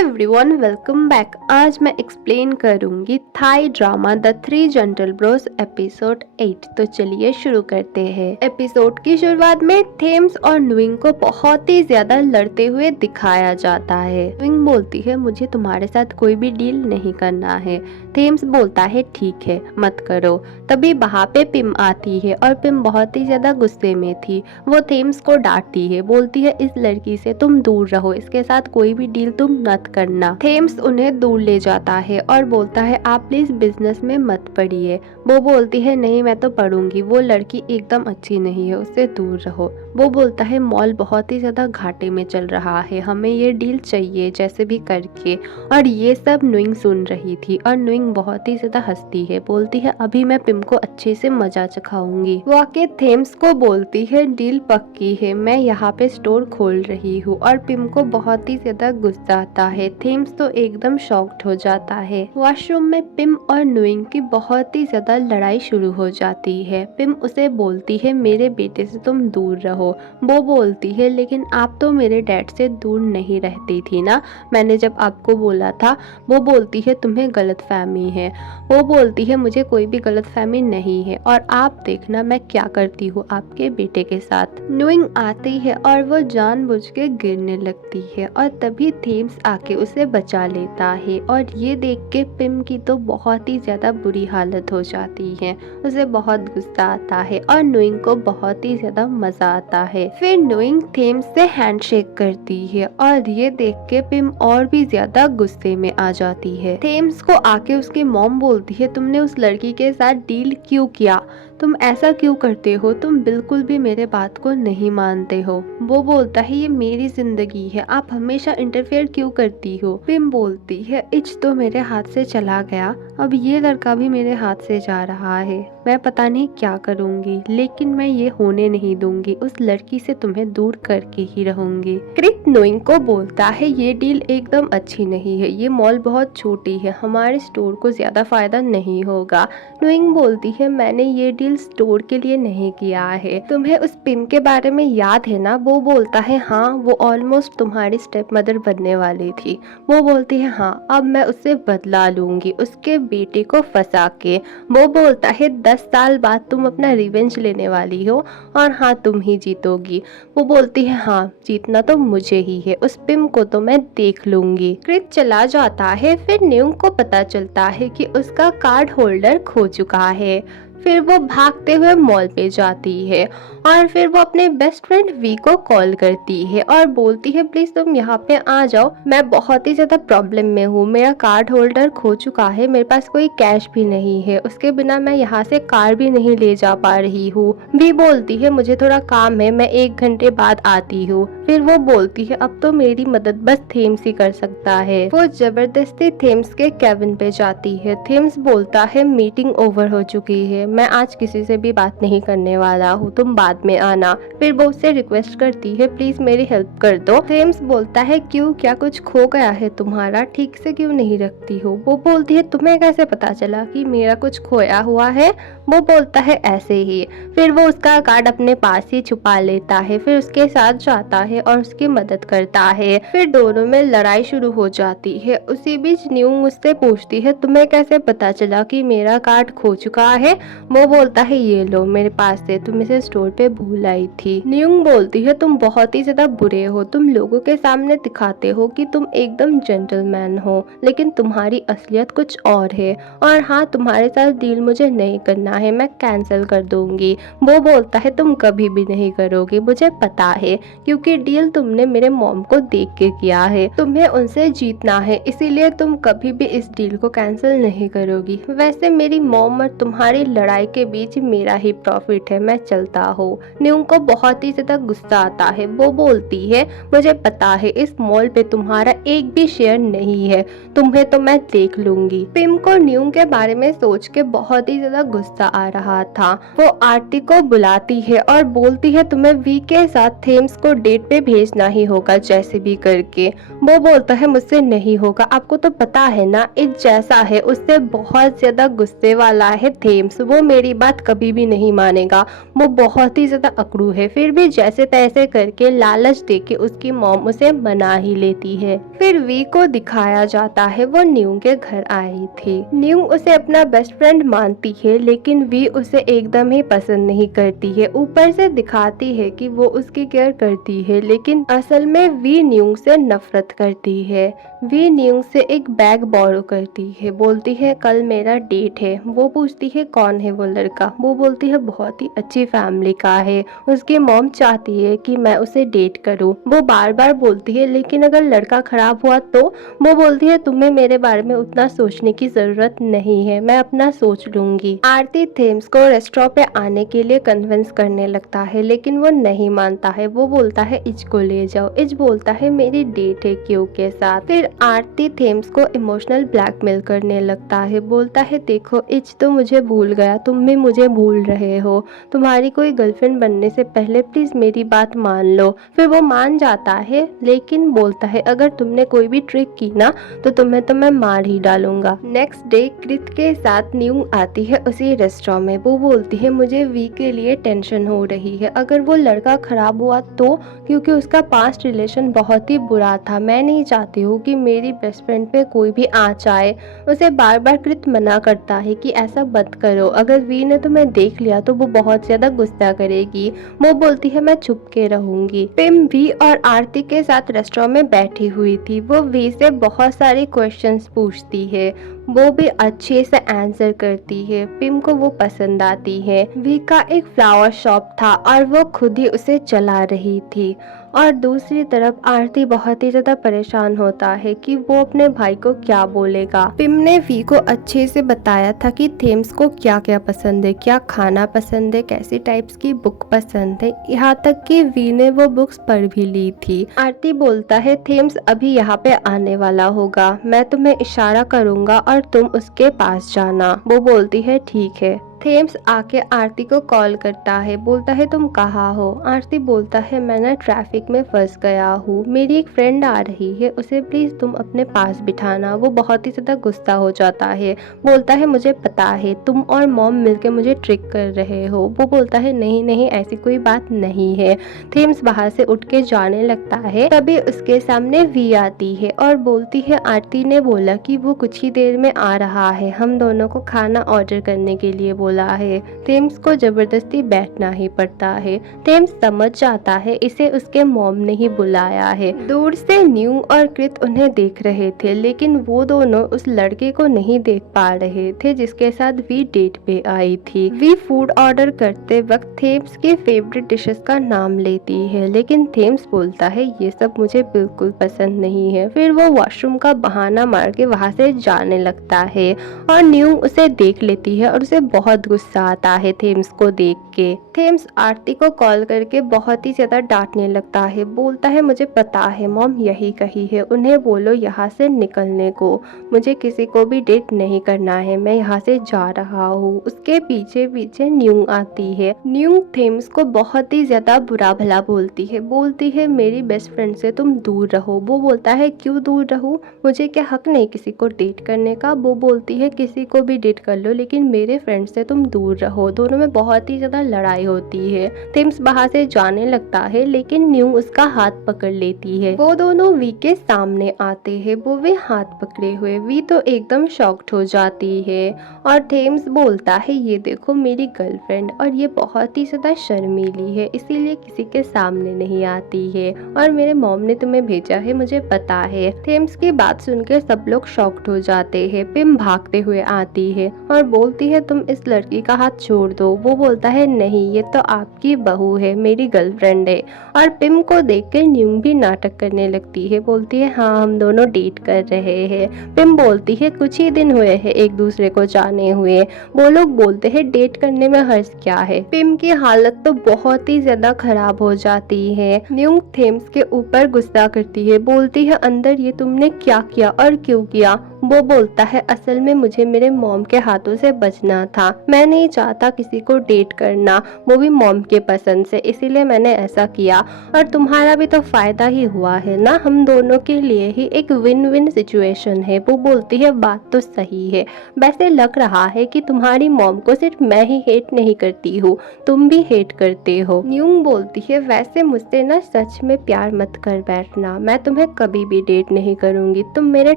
Everyone, welcome back. आज मैं explain करूंगी Thai drama the three gentle bros episode 8। तो चलिए शुरू करते हैं। एपिसोड की शुरुआत में थेम्स और नुइंग को बहुत ही ज्यादा लड़ते हुए दिखाया जाता है। नुइंग बोलती है मुझे तुम्हारे साथ कोई भी डील नहीं करना है। थेम्स बोलता है ठीक है मत करो। तभी वहाँ पे पिम आती है और पिम बहुत ही ज्यादा गुस्से में थी। वो थेम्स को डांटती है, बोलती है इस लड़की से तुम दूर रहो, इसके साथ कोई भी डील तुम मत करना। थेम्स उन्हें दूर ले जाता है और बोलता है आप प्लीज बिजनेस में मत पड़िए। वो बोलती है नहीं मैं तो पढ़ूंगी, वो लड़की एकदम अच्छी नहीं है, उससे दूर रहो। वो बोलता है मॉल बहुत ही ज्यादा घाटे में चल रहा है, हमें ये डील चाहिए जैसे भी करके। और ये सब नुइंग सुन रही थी और नुइंग बहुत ही ज्यादा हंसती है, बोलती है अभी मैं पिम को अच्छे से मजा चखाऊंगी। वो आके थेम्स को बोलती है डील पक्की है, मैं यहाँ पे स्टोर खोल रही हूँ। और पिम को बहुत ही ज्यादा गुस्सा आता है। थेम्स तो एकदम शॉक्ड हो जाता है। वॉशरूम में पिम और नुइंग की बहुत ही ज्यादा लड़ाई शुरू हो जाती है। पिम उसे बोलती है मेरे बेटे से तुम दूर रहो। वो बोलती है लेकिन आप तो मेरे डैड से दूर नहीं रहती थी ना, मैंने जब आपको बोला था। वो बोलती है तुम्हें गलतफहमी है। वो बोलती है मुझे कोई भी गलतफहमी नहीं है और आप देखना मैं क्या करती हूँ आपके बेटे के साथ। नुइंग आती है और वो जानबूझ के गिरने लगती है और तभी थेम्स आके उसे बचा लेता है। और ये देख के पिम की तो बहुत ही ज्यादा बुरी हालत हो जाती है, उसे बहुत गुस्सा आता है और नुइंग को बहुत ही ज्यादा मजा आता है। फिर नुइंग थेम्स से हैंडशेक करती है और ये देख के पिम और भी ज्यादा गुस्से में आ जाती है। थेम्स को आके उसकी मॉम बोलती है तुमने उस लड़की के साथ डील क्यों किया, तुम ऐसा क्यों करते हो, तुम बिल्कुल भी मेरे बात को नहीं मानते हो। वो बोलता है ये मेरी जिंदगी है, आप हमेशा इंटरफेयर क्यों करती हो। पिम बोलती है इच तो मेरे हाथ से चला गया, अब ये लड़का भी मेरे हाथ से जा रहा है, मैं पता नहीं क्या करूंगी, लेकिन मैं ये होने नहीं दूंगी, उस लड़की से तुम्हें दूर करके ही रहूंगी। क्रिक नुइंग को बोलता है ये डील एकदम अच्छी नहीं है, ये मॉल बहुत छोटी है, हमारे स्टोर को ज्यादा फायदा नहीं होगा। नुइंग बोलती है मैंने ये डील स्टोर के लिए नहीं किया है, तुम्हें उस पिम के बारे में याद है ना। वो बोलता है हाँ, वो ऑलमोस्ट तुम्हारी स्टेप मदर बनने वाली थी। वो बोलती है हाँ अब मैं उससे बदला लूंगी, उसके बेटे को फंसा के। वो बोलता है 10 साल बाद तुम अपना रिवेंज लेने वाली हो और हाँ तुम ही जीतोगी। वो बोलती है हाँ जीतना तो मुझे ही है, उस पिम को तो मैं देख लूंगी। क्रिक चला जाता है। फिर न्यूंग को पता चलता है कि उसका कार्ड होल्डर खो चुका है। फिर वो भागते हुए मॉल पे जाती है और फिर वो अपने बेस्ट फ्रेंड वी को कॉल करती है और बोलती है प्लीज तुम यहाँ पे आ जाओ, मैं बहुत ही ज्यादा प्रॉब्लम में हूँ, मेरा कार्ड होल्डर खो चुका है, मेरे पास कोई कैश भी नहीं है, उसके बिना मैं यहाँ से कार भी नहीं ले जा पा रही हूँ। वी बोलती है मुझे थोड़ा काम है, मैं 1 घंटे बाद आती हूँ। फिर वो बोलती है अब तो मेरी मदद बस थेम्स ही कर सकता है। वो जबरदस्ती थेम्स के केबिन पे जाती है। थेम्स बोलता है मीटिंग ओवर हो चुकी है, मैं आज किसी से भी बात नहीं करने वाला हूँ, तुम बाद में आना। फिर वो उससे रिक्वेस्ट करती है प्लीज मेरी हेल्प कर दो। थेम्स बोलता है क्यों, क्या कुछ खो गया है तुम्हारा, ठीक से क्यों नहीं रखती हो। वो बोलती है तुम्हें कैसे पता चला कि मेरा कुछ खोया हुआ है। वो बोलता है ऐसे ही। फिर वो उसका कार्ड अपने पास ही छुपा लेता है, फिर उसके साथ जाता है और उसकी मदद करता है। फिर दोनों में लड़ाई शुरू हो जाती है। उसी बीच न्यूंग उससे पूछती है तुम्हें कैसे पता चला कि मेरा कार्ड खो चुका है। वो बोलता है ये लो मेरे पास से, तुम इसे स्टोर पे भूल आई थी। न्यूंग बोलती है तुम बहुत ही ज्यादा बुरे हो, तुम लोगों के सामने दिखाते हो कि तुम एकदम जेंटलमैन हो, लेकिन तुम्हारी असलियत कुछ और है। और हाँ तुम्हारे साथ डील मुझे नहीं करना है, मैं कैंसिल कर दूंगी। वो बोलता है तुम कभी भी नहीं करोगे, मुझे पता है, क्योंकि डील तुमने मेरे मॉम को देख के किया है, तुम्हें उनसे जीतना है, इसीलिए तुम कभी भी इस डील को कैंसिल नहीं करोगी। वैसे मेरी मॉम और तुम्हारी लड़ाई के बीच मेरा ही प्रॉफिट है, मैं चलता हूँ। न्यूंग को बहुत ही ज्यादा गुस्सा आता है। वो बोलती है मुझे पता है इस मॉल पे तुम्हारा एक भी शेयर नहीं है, तुम्हें तो मैं देख लूंगी। पिम को न्यूंग के बारे में सोच के बहुत ही ज्यादा गुस्सा आ रहा था। वो आरती को बुलाती है और बोलती है तुम्हें वी के साथ थेम्स को डेट पे भेजना ही होगा जैसे भी करके। वो बोलता है मुझसे नहीं होगा, आपको तो पता है ना इस जैसा है, उससे बहुत ज्यादा गुस्से वाला है थेम्स, वो मेरी बात कभी भी नहीं मानेगा, वो बहुत ही ज्यादा अकड़ू है, फिर भी जैसे तैसे करके लालच देके उसकी मॉम उसे मना ही लेती है। फिर वी को दिखाया जाता है वो न्यू के घर आई थी। न्यू उसे अपना बेस्ट फ्रेंड मानती है, लेकिन वी उसे एकदम ही पसंद नहीं करती है। ऊपर से दिखाती है कि वो उसकी केयर करती है, लेकिन असल में वी न्यू से नफरत करती है। वी न्यू से एक बैग बोरो करती है, बोलती है कल मेरा डेट है। वो पूछती है कौन है वो लड़का, वो बोलती है बहुत ही अच्छी फैमिली का है, उसकी मॉम चाहती है कि मैं उसे डेट करूं। वो बार बार बोलती है लेकिन अगर लड़का खराब हुआ तो। वो बोलती है तुम्हें मेरे बारे में उतना सोचने की जरूरत नहीं है, मैं अपना सोच लूंगी। आरती थेम्स को रेस्टोरेंट पे आने के लिए कन्विंस करने लगता है, लेकिन वो नहीं मानता है। वो बोलता है इज को ले जाओ। इज बोलता है मेरी डेट है क्यू के साथ। फिर आरती थेम्स को इमोशनल ब्लैकमेल करने लगता है, बोलता है देखो इज तो मुझे भूल गया, तुम भी मुझे भूल रहे हो, तुम्हारी कोई गर्लफ्रेंड बनने से पहले प्लीज मेरी बात मान लो। फिर वो मान जाता है, लेकिन बोलता है अगर तुमने कोई भी ट्रिक की ना तो तुम्हें तो मैं मार ही डालूंगा। नेक्स्ट डे कृत के साथ न्यू आती है उसी रेस्टोरेंट में। वो बोलती है मुझे वी के लिए टेंशन हो रही है, अगर वो लड़का खराब हुआ तो, क्योंकि उसका पास्ट रिलेशन बहुत ही बुरा था। मैं नहीं चाहती हूँ कि मेरी बेस्ट फ्रेंड पे कोई भी आँच आए। उसे बार बार कृत मना करता है कि ऐसा मत करो, अगर वी ने तुम्हें देख लिया तो वो बहुत ज्यादा गुस्सा करेगी। वो बोलती है मैं छुप के रहूंगी। पिम वी और आरती के साथ रेस्टोरेंट में बैठी हुई थी। वो वी से बहुत सारे क्वेश्चंस पूछती है, वो भी अच्छे से आंसर करती है। पिम को वो पसंद आती है। वी का एक फ्लावर शॉप था और वो खुद ही उसे चला रही थी। और दूसरी तरफ आरती बहुत ही ज्यादा परेशान होता है कि वो अपने भाई को क्या बोलेगा। पिम ने वी को अच्छे से बताया था कि थेम्स को क्या क्या पसंद है, क्या खाना पसंद है, कैसी टाइप्स की बुक पसंद है, यहाँ तक कि वी ने वो बुक्स पढ़ भी ली थी। आरती बोलता है थेम्स अभी यहाँ पे आने वाला होगा, मैं तुम्हें इशारा करूंगा और तुम उसके पास जाना। वो बोलती है ठीक है। थेम्स आके आरती को कॉल करता है, बोलता है तुम कहाँ हो। आरती बोलता है मैं ना ट्रैफिक में फंस गया हूँ, मेरी एक फ्रेंड आ रही है, उसे प्लीज तुम अपने पास बिठाना। वो बहुत ही ज्यादा गुस्सा हो जाता है, बोलता है मुझे पता है तुम और मॉम मिलके मुझे ट्रिक कर रहे हो। वो बोलता है नहीं नहीं ऐसी कोई बात नहीं है। थेम्स बाहर से उठ के जाने लगता है, तभी उसके सामने वी आती है और बोलती है आरती ने बोला कि वो कुछ ही देर में आ रहा है, हम दोनों को खाना ऑर्डर करने के लिए बोला है। थेम्स को जबरदस्ती बैठना ही पड़ता है। थेम्स समझ जाता है इसे उसके मॉम ने ही बुलाया है। दूर से न्यू और कृत उन्हें देख रहे थे, लेकिन वो दोनों उस लड़के को नहीं देख पा रहे थे जिसके साथ वी डेट पे आई थी। वी फूड ऑर्डर करते वक्त थेम्स के फेवरेट डिशेस का नाम लेती है, लेकिन थेम्स बोलता है ये सब मुझे बिल्कुल पसंद नहीं है। फिर वो वॉशरूम का बहाना मार के वहां से जाने लगता है और न्यू उसे देख लेती है और उसे बहुत गुस्सा आता है थेम्स को देख के। थेम्स आरती को कॉल करके बहुत ही ज्यादा डांटने लगता है, बोलता है मुझे पता है मॉम यही कही है, उन्हें बोलो यहाँ से निकलने को, मुझे किसी को भी डेट नहीं करना है, मैं यहाँ से जा रहा हूँ। उसके पीछे पीछे न्यू आती है। न्यू थेम्स को बहुत ही ज्यादा बुरा भला बोलती है मेरी बेस्ट फ्रेंड से तुम दूर रहो। वो बोलता है क्यों दूर रहूं, मुझे क्या हक नहीं किसी को डेट करने का। वो बोलती है किसी को भी डेट कर लो लेकिन मेरे फ्रेंड से तुम दूर रहो। दोनों में बहुत ही ज्यादा लड़ाई होती है। थेम्स बाहर से जाने लगता है, लेकिन न्यू उसका हाथ पकड़ लेती है। वो दोनों वी के सामने आते हैं, वो भी हाथ पकड़े हुए। वी तो एकदम शॉक्ड हो जाती है और थेम्स बोलता है ये देखो मेरी गर्लफ्रेंड, और ये बहुत ही ज्यादा शर्मीली है, इसीलिए किसी के सामने नहीं आती है, और मेरे मॉम ने तुम्हें भेजा है मुझे पता है। थेम्स की बात सुनकर सब लोग शॉक्ड हो जाते हैं। पिम भागते हुए आती है और बोलती है तुम इस लड़की का हाथ छोड़ दो। वो बोलता है नहीं ये तो आपकी बहू है, मेरी गर्लफ्रेंड है। और पिम को देखकर न्यू भी नाटक करने लगती है, बोलती है हाँ हम दोनों डेट कर रहे हैं। पिम बोलती है कुछ ही दिन हुए हैं एक दूसरे को जाने हुए। वो लोग बोलते हैं डेट करने में हर्ज क्या है। पिम की हालत तो बहुत ही ज्यादा खराब हो जाती है। न्यू थेम्स के ऊपर गुस्सा करती है, बोलती है अंदर ये तुमने क्या किया और क्यों किया। वो बोलता है असल में मुझे मेरे मॉम के हाथों से बचना था, मैं नहीं चाहता किसी को डेट करना, वो भी मॉम के पसंद से, इसीलिए मैंने ऐसा किया और तुम्हारा भी तो फायदा ही हुआ है ना, हम दोनों के लिए ही एक विन विन सिचुएशन है। वो बोलती है बात तो सही है, वैसे लग रहा है कि तुम्हारी मॉम को सिर्फ मैं ही हेट नहीं करती हूँ, तुम भी हेट करते हो। न्यूंग बोलती है वैसे मुझसे ना सच में प्यार मत कर बैठना, मैं तुम्हें कभी भी डेट नहीं करूंगी, तुम मेरे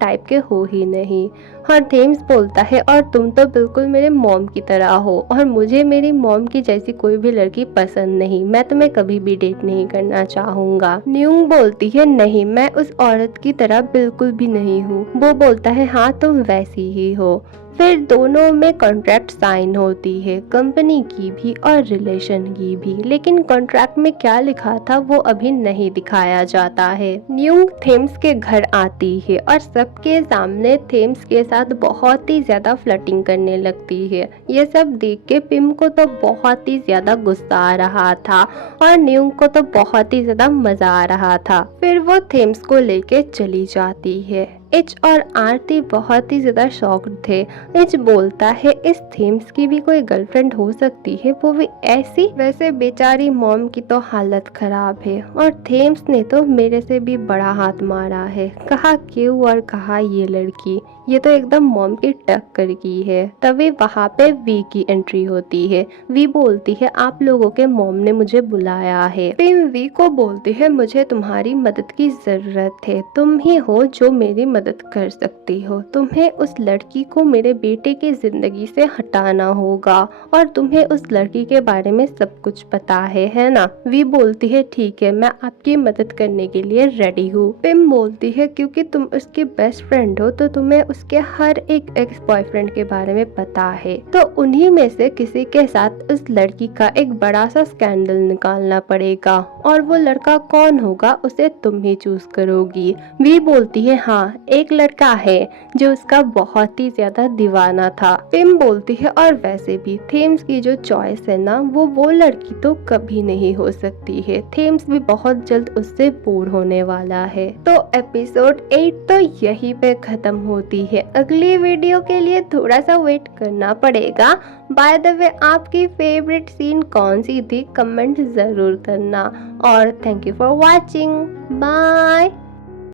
टाइप के हो ही नहीं। और थेम्स बोलता है और तुम तो बिल्कुल मेरे मॉम की तरह हो और मुझे मेरी मॉम की जैसी कोई भी लड़की पसंद नहीं, मैं तुम्हें कभी भी डेट नहीं करना चाहूंगा। न्यूंग बोलती है नहीं, मैं उस औरत की तरह बिल्कुल भी नहीं हूँ। वो बोलता है हाँ तुम वैसी ही हो। फिर दोनों में कॉन्ट्रैक्ट साइन होती है, कंपनी की भी और रिलेशन की भी, लेकिन कॉन्ट्रैक्ट में क्या लिखा था वो अभी नहीं दिखाया जाता है। न्यूंग थेम्स के घर आती है और सबके सामने थेम्स के साथ बहुत ही ज्यादा फ्लर्टिंग करने लगती है। ये सब देख के पिम को तो बहुत ही ज्यादा गुस्सा आ रहा था और न्यूंग को तो बहुत ही ज्यादा मजा आ रहा था। फिर वो थेम्स को लेके चली जाती है। एच और आरती बहुत ही ज्यादा शॉक्ड थे। एच बोलता है इस थेम्स की भी कोई गर्लफ्रेंड हो सकती है, वो भी ऐसी, वैसे बेचारी मॉम की तो हालत खराब है और थेम्स ने तो मेरे से भी बड़ा हाथ मारा है, कहा क्यों और कहा ये लड़की, ये तो एकदम मॉम की टक्कर की है। तभी वहाँ पे वी की एंट्री होती है। वी बोलती है आप लोगों के मॉम ने मुझे बुलाया है। पिम वी को बोलती है मुझे तुम्हारी मदद की जरूरत है, तुम ही हो जो मेरी मदद कर सकती हो, तुम्हें उस लड़की को मेरे बेटे की जिंदगी से हटाना होगा और तुम्हें उस लड़की के बारे में सब कुछ पता है ना। वी बोलती है ठीक है, मैं आपकी मदद करने के लिए रेडी हूँ। पिम बोलती है क्योंकि तुम उसकी बेस्ट फ्रेंड हो तो तुम्हें उसके हर एक एक्स बॉयफ्रेंड के बारे में पता है, तो उन्हीं में से किसी के साथ उस लड़की का एक बड़ा सा स्कैंडल निकालना पड़ेगा और वो लड़का कौन होगा उसे तुम ही चूज करोगी। वी बोलती है हाँ एक लड़का है जो उसका बहुत ही ज्यादा दीवाना था। पिम बोलती है और वैसे भी थेम्स की जो चॉइस है ना वो लड़की तो कभी नहीं हो सकती है, थेम्स भी बहुत जल्द उससे बोर होने वाला है। तो एपिसोड 8 तो यहीं पे खत्म होती है। अगली वीडियो के लिए थोड़ा सा वेट करना पड़ेगा। बाय द वे आपकी फेवरेट सीन कौन सी थी कमेंट जरूर करना और thank you for watching, bye.